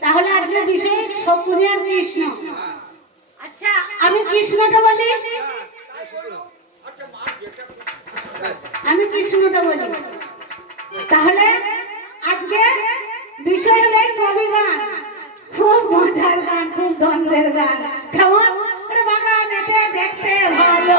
তাহলে আজকে বিষয় শকুনি আর কৃষ্ণ। আচ্ছা আমি কৃষ্ণটা বলি? আমি কৃষ্ণটা বলি। তাহলে আজকে বিষয় হলো কবি গান। খুব মজার গান খুব দ্বন্দ্বের গান। কেমন? বাগানেতে দেখতে ভালো।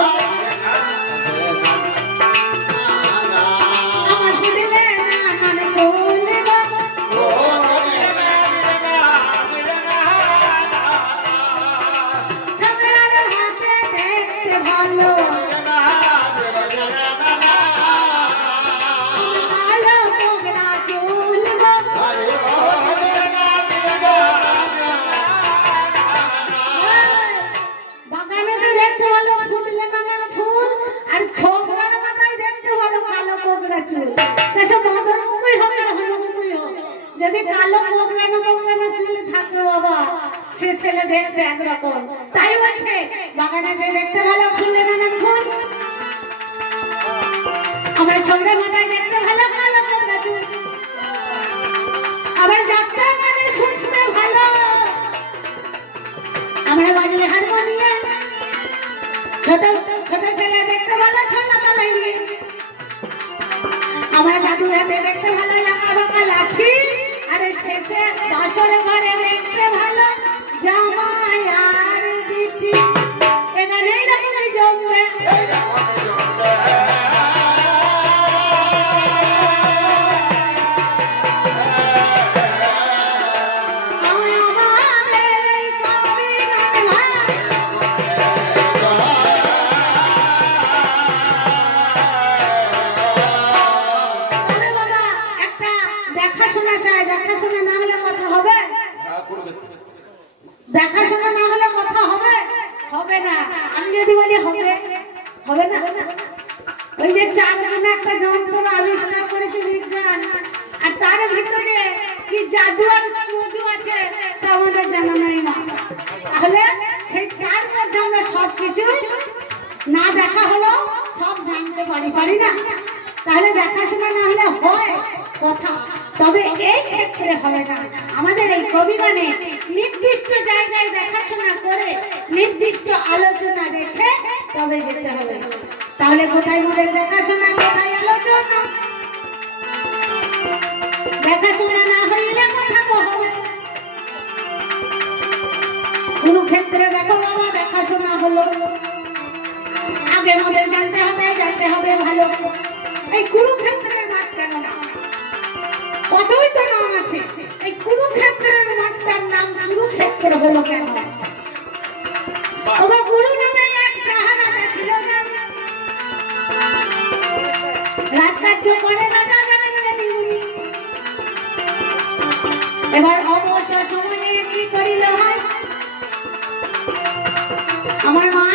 বলছে বাগানেতে দেখতে ভালো ফুল আমার মাথায় দেখতে ভালো চুল আবার যাত্রা মানে শুনতে ভালো। আমরা হারমোনিয়াম। ছোট ছোট ছেলে দেখতে ভালো নিয়ে আমরা হাতে দেখতে ভালো লাগা বাঁকা লাঠি। আরে শেষে বাসর ঘরে দেখতে ভালো। ওই যে চার কোণে একটা যন্ত্র আবিষ্কার করেছে বিজ্ঞান। আর তার ভিতরে কি জাদু আর মধু আছে, তা আমাদের জানা নাই না তাহলে সেই চার মধ্যে আমরা সব কিছু না দেখা হলো সব জানতে পারি পারি না? তাহলে দেখাশোনা না হলে হয় কথা, তবে এই ক্ষেত্রে হবে না। আমাদের এই কবিগানে নির্দিষ্ট জায়গায় দেখাশোনা করে নির্দিষ্ট আলোচনা রেখে তবে যেতে হবে। তাহলে কোথায় মোদের দেখাশোনা কোথায় আলোচনা? দেখাশোনা না হইলে কথা হবে কোন ক্ষেত্রে দেখো বাবা দেখাশোনা হলো। আগে মোদের জানতে হবে জানতে হবে ভালো। এই কুরুক্ষেত্রের মাঠ কেন কতই তো নাম আছে। এই কুরুক্ষেত্রের মাঠটার নাম কুরুক্ষেত্র হলো কেন? ওগো অবসর সময়ে কি করিল আমার মাঠে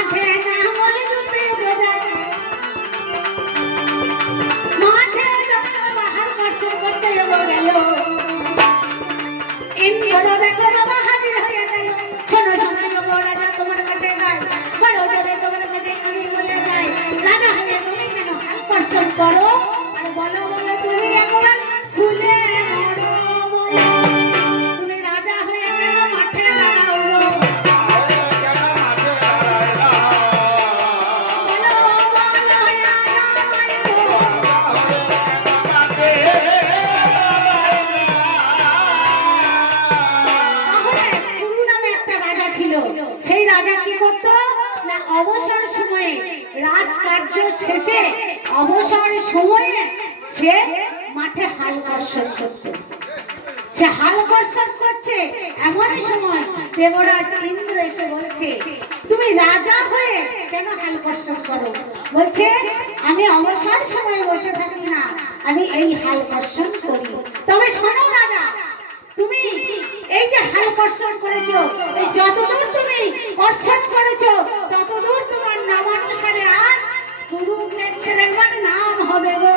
সে হাল কর্ষণ করছে এমনই সময় দেবরাজ ইন্দ্র এসে বলছে, তুমি রাজা হয়ে কেন হাল কর্ষণ করো? বলছে, আমি অবসর সময়ে বসে থাকি না, আমি এই হাল কর্ষণ করি। তবে শোনো রাজা, তুমি এই যে হাল করেছ, এই যতদূর তুমি কর্ষণ করেছ, ততদূর তোমার নামানুসারে আর কুরুক্ষেত্রের মানে নাম হবে গো।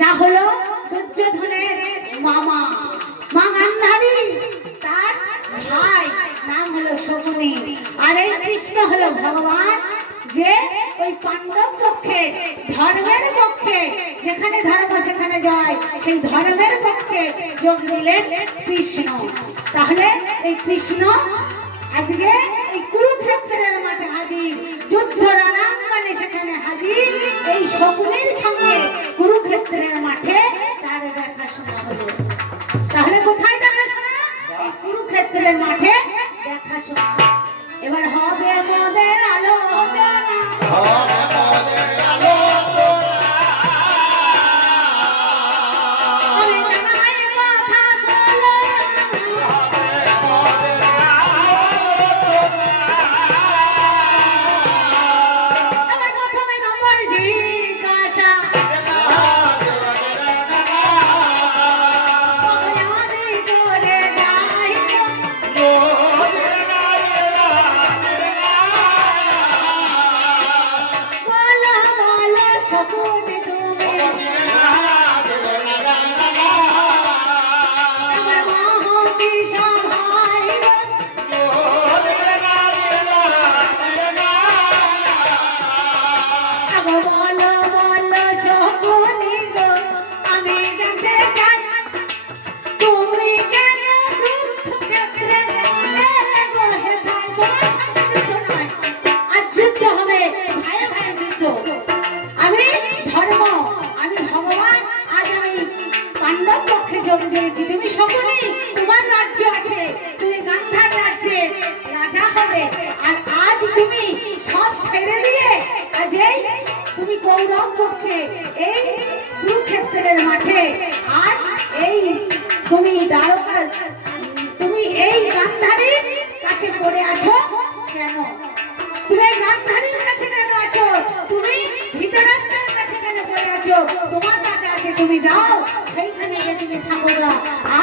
যা হলো দুর্যোধনের মামা। মা গান্ধারী তার ভাই, নাম হলো শকুনি। আর এই কৃষ্ণ হলো ভগবান, যে ওই পাণ্ডব পক্ষে, ধর্মের পক্ষে, যেখানে ধর্ম সেখানে যায়, সেই ধর্মের পক্ষে যোগ দিলেন কৃষ্ণ। তাহলে এই কৃষ্ণ আজকে এই কুরুক্ষেত্রের মাঠে হাজির, যুদ্ধ রণাঙ্গনে সেখানে হাজির, এই শকুনের সঙ্গে gurur ettiren lá.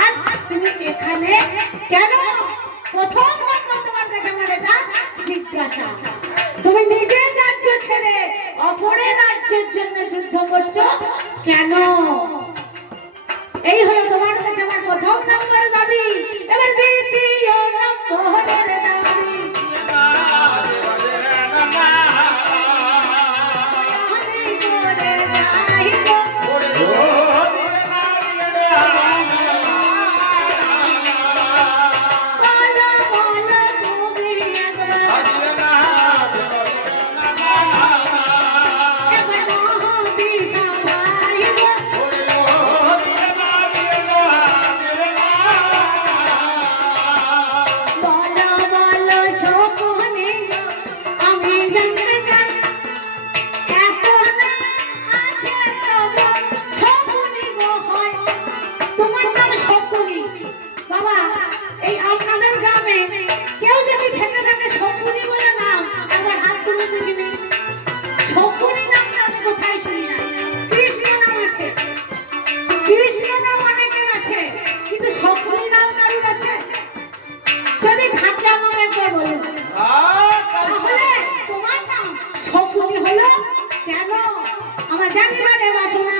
快点吧，兄弟！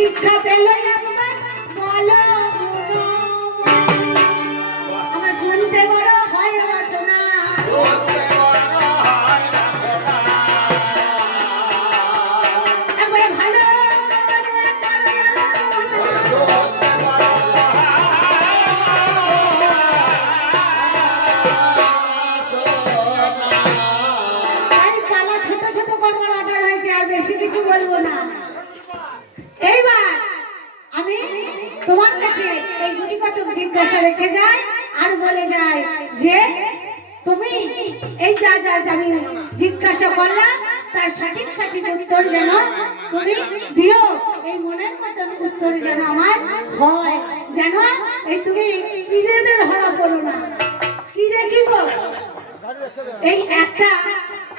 শিক্ষা পেল মলম তোমার কাছে এই গুটি কত জিজ্ঞাসা রেখে যায় আর বলে যায় যে, তুমি এই যা যা আমি জিজ্ঞাসা করলাম, তার সঠিক সঠিক উত্তর যেন তুমি দিও। এই মনের মতন উত্তর যেন আমার হয়। যেন এই তুমি কিরেদের ধরা পড়ো না। কি দেখিব? এই একটা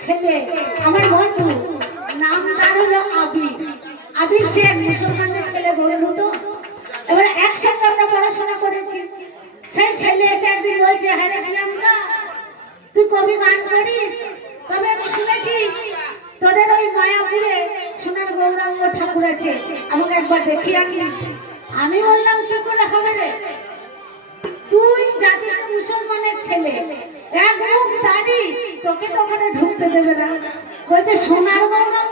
ছেলে, আমার বন্ধু, নাম তার হলো আবির আবির সে এক মুসলমানের ছেলে বলল তো এবার একসাথে আমরা পড়াশোনা করেছি। সেই ছেলে এসে একদিন বলছে হ্যাঁ রে প্রিয়াঙ্কা, তুই কবি গান করিস? তবে আমি শুনেছি তোদের ওই মায়াপুরে সোনার গৌরাঙ্গ ঠাকুর আছে। আমাকে একবার দেখিয়ে আনবি। আমি বললাম, কি করে হবে রে? তুই জাতির মুসলমানের ছেলে। এক মুখ দাড়ি তোকে তো ওখানে ঢুকতে দেবে না। বলছে, সোনার গৌরাঙ্গ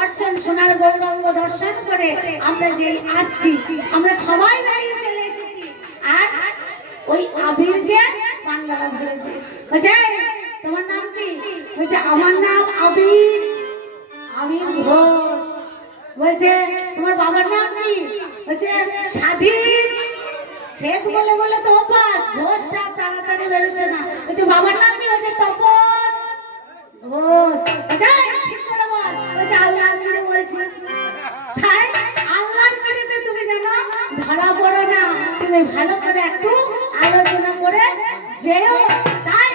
দর্শন, সোনার গৌরঙ্গ দর্শন করে আমরা যে আসছি, আমরা সবাই চলে এসেছি। আর ওই আবিরকে ধরেছে। তোমার নাম কি? বলছে, আমার নাম আবির। আবির ঘোষ। বলছে, তোমার বাবার নাম কি? বলছে স্বাধীন শেখ বলে বলে তো অভ্যাস ঘোষটা তাড়াতাড়ি বেরোচ্ছে না। বলছে, বাবার নাম কি? বলছে তপন ঘোষ। ঠিক করে বল। বলছে আল্লাহ বলছি তাই আল্লাহর করেতে তুমি জানো ধরা পড়ো না, তুমি ভালো করে একটু আলোচনা করে যেও। তাই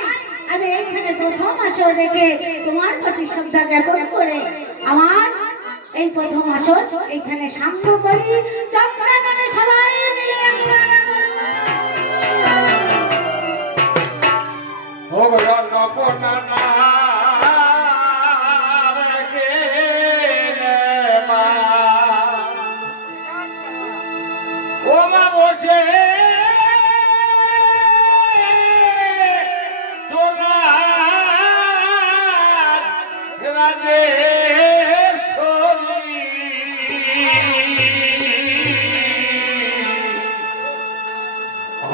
আমি এইখানে প্রথম আসর রেখে তোমার প্রতি শ্রদ্ধা জ্ঞাপন করে আমার এই প্রথম আসর এইখানে সাঙ্গ করি। চক্রাননে সবাই মিলে আমরা ভগবান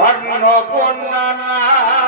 অন্নপূর্ণা নাম